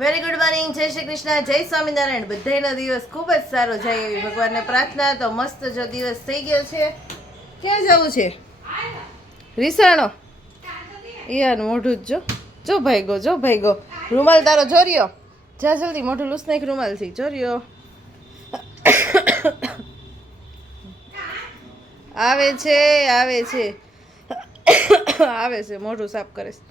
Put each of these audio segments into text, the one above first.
Very good morning જય શ્રી કૃષ્ણ. જય સ્વામિનારાયણ. બધાનો દિવસ ખૂબ જ સારો જાય એવી ભગવાનને પ્રાર્થના. તો મસ્ત જો દિવસ થઈ ગયો છે. ક્યાં જવું છે? રીસાણો યાર મોઢું જ જો. જો ભાઈગો જો ભાઈગો. રૂમાલ તારો જોરિયો. જા જલ્દી મોઢું લૂસ નાખ રૂમાલથી. જોરિયો. આવે છે આવે છે. આવે છે. મોઢું સાફ કરે છે.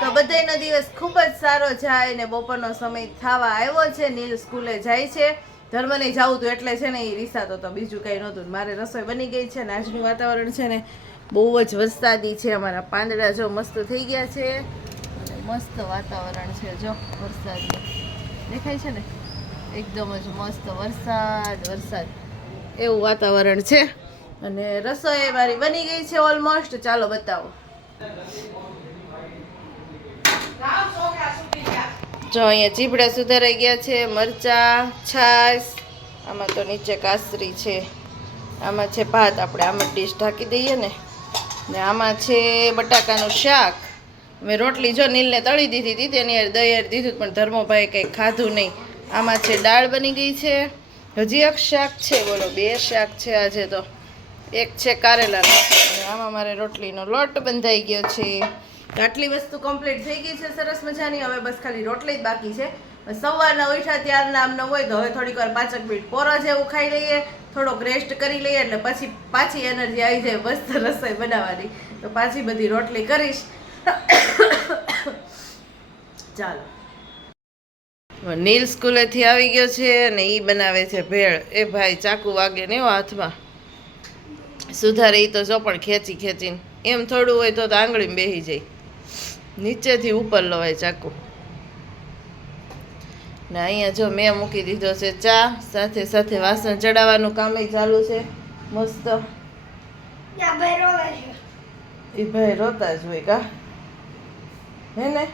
તો બધાયનો દિવસ ખૂબ જ સારો જાય ને બપોરનો સમય થવા આવ્યો છે. નીલ સ્કૂલે જાય છે. ધર્મને જવું હતું એટલે છે ને એ રીસાતો તો બીજું કંઈ નહોતું મારે રસોઈ બની ગઈ છે ને આજનું વાતાવરણ છે ને બહુ જ વરસાદી છે. અમારા પાંદડા જો મસ્ત થઈ ગયા છે. અને મસ્ત વાતાવરણ છે જો વરસાદનું. દેખાય છે ને? એકદમ જ મસ્ત વરસાદ વરસાદ. એવું વાતાવરણ છે. અને રસોઈ મારી બની ગઈ છે ઓલમોસ્ટ. ચાલો બતાવો. જો અહીંયા ચીપડા સુધારાઈ ગયા છે, મરચા, છાશ, આમાં તો નીચે કાસરી છે. આમાં છે ભાત, આપણે આમાં ડીશ ઢાંકી દઈએ ને. ને આમાં છે બટાકાનું શાક. મેં રોટલી જો નીલને તળી દીધી હતી, તેની દહીં દીધું પણ ધર્મોભાઈ કંઈ ખાધું નહીં. આમાં છે દાળ બની ગઈ છે. હજી એક શાક છે, બોલો, બે શાક છે આજે તો. એક છે કારેલાનો આમાં મારે રોટલીનો લોટ બંધાઈ ગયો છે. આટલી વસ્તુ કમ્પ્લીટ થઈ ગઈ છે, સરસ મજાની. હવે બસ ખાલી રોટલી જ બાકી છે. સવારના ઉઠ્યા ત્યારના આમ હોય તો હવે થોડીક વાર પાંચક મિનિટ પોરા જેવું ખાઈ લઈએ, થોડોક રેસ્ટ કરી લઈએ એટલે પછી પાછી એનર્જી આવી જાય મસ્ત રસોઈ બનાવવાની. તો પાછી બધી રોટલી કરીશ. ચાલો. નીલ સ્કૂલેથી આવી ગયો છે અને એ બનાવે છે ભેળ. એ ભાઈ ચાકુ વાગે ને હાથમાં. સુધારે તો જો પણ ખેંચી ખેંચીને એમ થોડું હોય તો આંગળીમાં બેસી જાય. નીચેથી ઉપર લવાય ચાકુ. ને અહીંયા જો મેં મૂકી દીધો છે ચા સાથે સાથે વાસણ ચડાવવાનું કામ ચાલુ છે. મસ્ત. એ ભાઈ રોતા જ હોય કા? હે ને?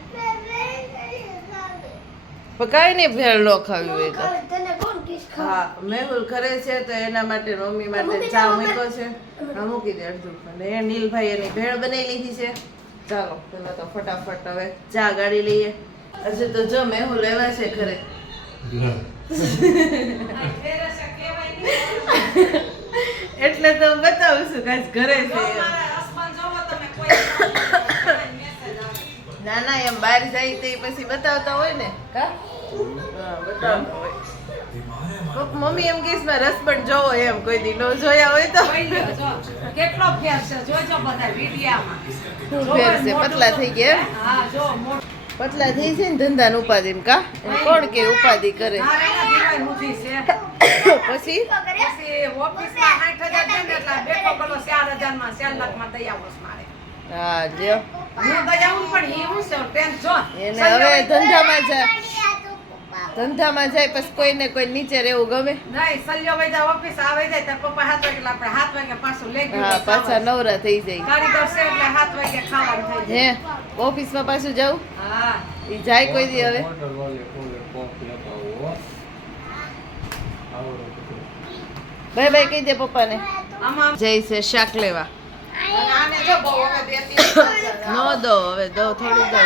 પણ કાંઈ નહીં ભેળ ન ખાવી હોય તો. હા મેહુલ કરે છે તો એના માટે મમ્મી માટે ચા મૂક્યો છે. હા મૂકી દે અડધું અને એ નીલભાઈ એની ભેળ બનાવી લીધી છે. ચાલો પેલા તો ફટાફટ હવે ચા ગાડી લઈએ. હજુ તો જો મેહુલ એવા છે ઘરે. એટલે તો બતાવું છું કાંઈ ઘરે છે. ના ના એમ બહાર જાય તે પછી બતાવતા હોય ને? કા? બતાવતા હોય. મમ્મી એમ મારે રસ પણ જોવો એમ. કોઈ દી નો જોયા હોય તો. કેટલો ફેર છે. જોજો બધા વિડીયામાં. ફેર છે? પતલા થઈ ગયા હા જો પતલા થઈ છે ને ધંધા ઉપાધિ કા? કોણ કે ઉપાધિ કરે? પછી? પછી ઓફિસમાં 60,000 દે ને એટલે બેઠો ગળો 4,000 માં 4 લાખમાં દઈ આવું છું મારે. હા જો. એને હવે ધંધામાં જાય ધંધામાં જાય પછી કોઈને કોઈ નીચે રહેવું ગમે. નહીં સલ્યો જાય ઓફિસ આવે જાય પપ્પા હાથ વાગે આપણે હાથ વાગે પાછું લઈ ગયું હા પાછા નવરા થઈ જાય. કારીગર છે એટલે હાથ વાગે ખાવાનું થઈ હે જાય. ઓફિસમાં પાછું જવું હા. એ જાય કોઈ દી હવે. ભાઈ બાય કહી દે પપ્પાને. આમાં જય છે શાક લેવા. અને આને જો બહુ હવે દેતી નથી. નો દો હવે દો થોડી દો.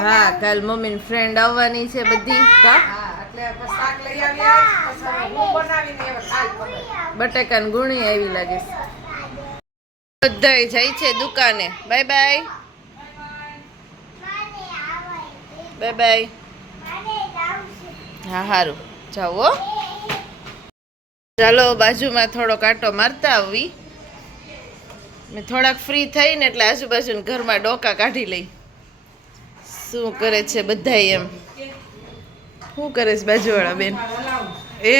હા કાલ મમ્મી ફ્રેન્ડ આવવાની છે બધી. બટાકા ગુણી આવી લાગે. બધા બધાય જાય છે દુકાને. બાય બાય બાય બાય હા સારું જાઓ હો. ચાલો બાજુમાં થોડો કાંટો મારતા આવી. મેં થોડાક ફ્રી થઈને એટલે આજુબાજુ ઘરમાં ડોકા કાઢી લઈ. શું કરે છે બધા એમ? શું કરે છે બાજુવાળા બેન. એ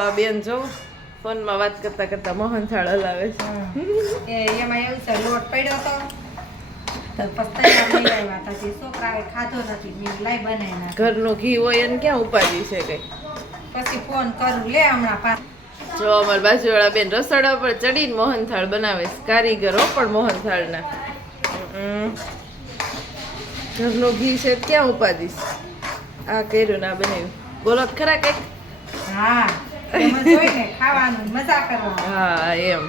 આ બેન જો ફોનમાં વાત કરતા કરતા મોહનથાળ હલાવે છે. એ એમાં એવું છે લોટ પડ્યો હતા. ઘરનું ઘી હોય એને ક્યાં ઉપાડી છે કઈ? પછી ફોન કરું લે હમણાં જો અમાર બાજુવાળા બેન રસોડા પર ચડીને મોહનથાળ બનાવે છે કારીગરો પણ મોહનથાળના. ઘરનું ઘી છે ક્યાં ઉપાદીશ આ કર્યું ના બનાવ્યું. બોલો ખરા કંઈક? હા હા એમ.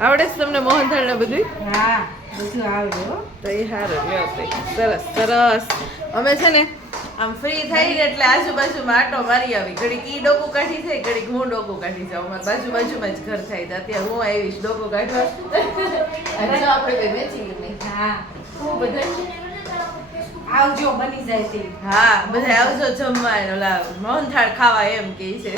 આવડે છે તમને મોહનથાળ ને બધું હા. બધું આવડે હો. તો એ સારું લ્યો તો. સરસ સરસ. અમે છે ને આમ ફ્રી થઈ ને એટલે આજુબાજુમાં માટો મારી આવી. ઘડીક ઈ ડોકું કાઢી થાય ઘડીક હું ડોકું કાઢી જાઉં. અમારે બાજુ બાજુમાં જ ઘર થાય. તો અત્યારે હું આવીશ ડોકું કાઢવા. આપણે કોઈ મેચિંગ નહીં હા. હું બધા આવજો બની જાય તે. હા બધા આવજો જમવા. ઓલા મોહનથાળ ખાવા એમ કે છે.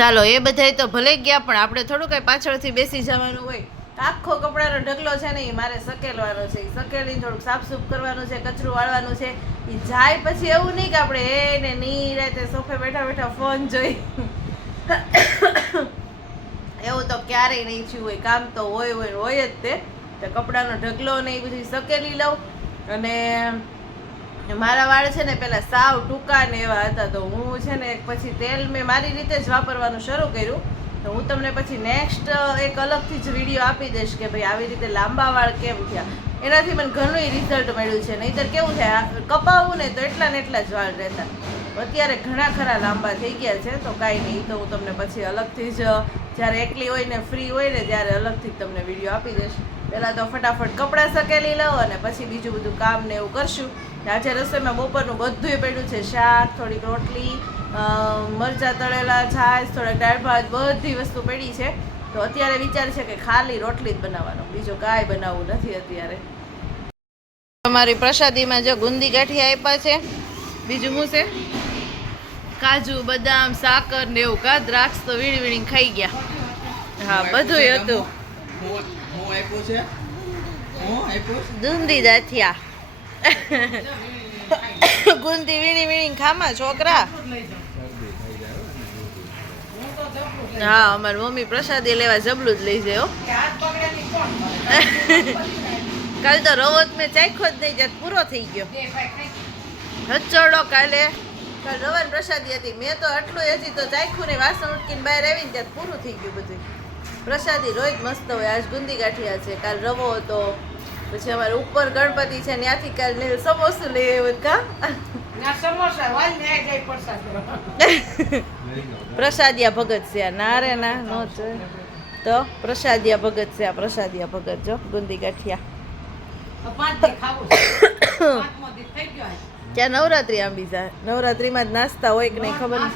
ચાલો, એ બધાય તો ભલે ગયા, પણ આપણે થોડું કઈ પાછળથી બેસી જવાનું હોય. આખો કપડાનો ઢગલો છે ને, એ મારે સકેલવાનો છે. ઈ સકેલીને થોડુંક સાફસૂફ કરવાનું છે, કચરું વાળવાનું છે. એ જાય પછી એવું નહીં કે આપણે એને નિરાતે સોફે બેઠા બેઠા ફોન જોઈ. એવું તો ક્યારેય નહીં થયું હોય, કામ તો હોય હોય હોય જ તે. તો કપડાનો ઢગલો ને એ બધું સકેલી લઉં અને મારા વાળ છે ને પેલા સાવ ટૂંકા ને એવા હતા, તો હું છે ને પછી તેલ મેં મારી રીતે જ વાપરવાનું શરૂ કર્યું. તો હું તમને પછી નેક્સ્ટ એક અલગથી જ વીડિયો આપી દઈશ કે ભાઈ આવી રીતે લાંબા વાળ કેમ થયા. એનાથી મને ઘણું રિઝલ્ટ મળ્યું છે. નહીંતર કેવું થાય કપાવું ને તો એટલા ને એટલા જ વાળ રહેતા. અત્યારે ઘણા ખરા લાંબા થઈ ગયા છે, તો કાંઈ નહીં, તો હું તમને પછી અલગથી જ જ્યારે એકલી હોય ને ફ્રી હોય ને ત્યારે અલગથી તમને વીડિયો આપી દઈશ. પહેલાં તો ફટાફટ કપડાં સકેલી લઉં અને પછી બીજું બધું કામ ને એવું કરશું. આજે રસોઈમાં બપોરનું બધુંય પડ્યું છે. શાક થોડીક રોટલી મરચાં તળેલા છાશ થોડાક દાળ ભાત બધી વસ્તુ પડી છે. તો અત્યારે વિચાર છે કે ખાલી રોટલી જ બનાવવાનો. બીજું કાંઈ બનાવવું નથી અત્યારે. તમારી પ્રસાદીમાં જો ગુંદી ગાંઠિયા આપ્યા છે. બીજું શું છે? કાજુ બદામ સાકર ને એવું કા દ્રાક્ષ તો વીણી વીણી ખાઈ ગયા. હા બધું હતું. ગુંદી હું ગુંદી વીણી વીણી ખામાં, છોકરા? હો, અમારી મમ્મી પ્રસાદી લેવા જબલું જ લઈ જાય કાલ તો રવો જ મેં ચાખ્યો જ નહીં જ્યાં પૂરો થઈ ગયો. હચડો કાલે. કાલ રવાની પ્રસાદી હતી, મેં તો આટલું હતી તો ચાખ્યું ને વાસણ ઉટકીને બહાર આવીને ત્યાં પૂરું થઈ ગયું બધું પ્રસાદી રોજ મસ્ત હોય, આજ ગુંદી ગાંઠિયા છે, કાલ રવો હતો. પછી અમારે ઉપર ગણપતિ છે ત્યાંથી કાલ ને સમોસું લઈ આવ્યો કા. પ્રસાદિયા ભગત છે ના રે ના નો છે તો પ્રસાદિયા ભગત છે આ પ્રસાદિયા ભગત જો ગુંદી ગાંઠિયા. ત્યાં નવરાત્રી આંબી જાય નવરાત્રીમાં જ નાસ્તા હોય કે નહીં ખબર નહીં.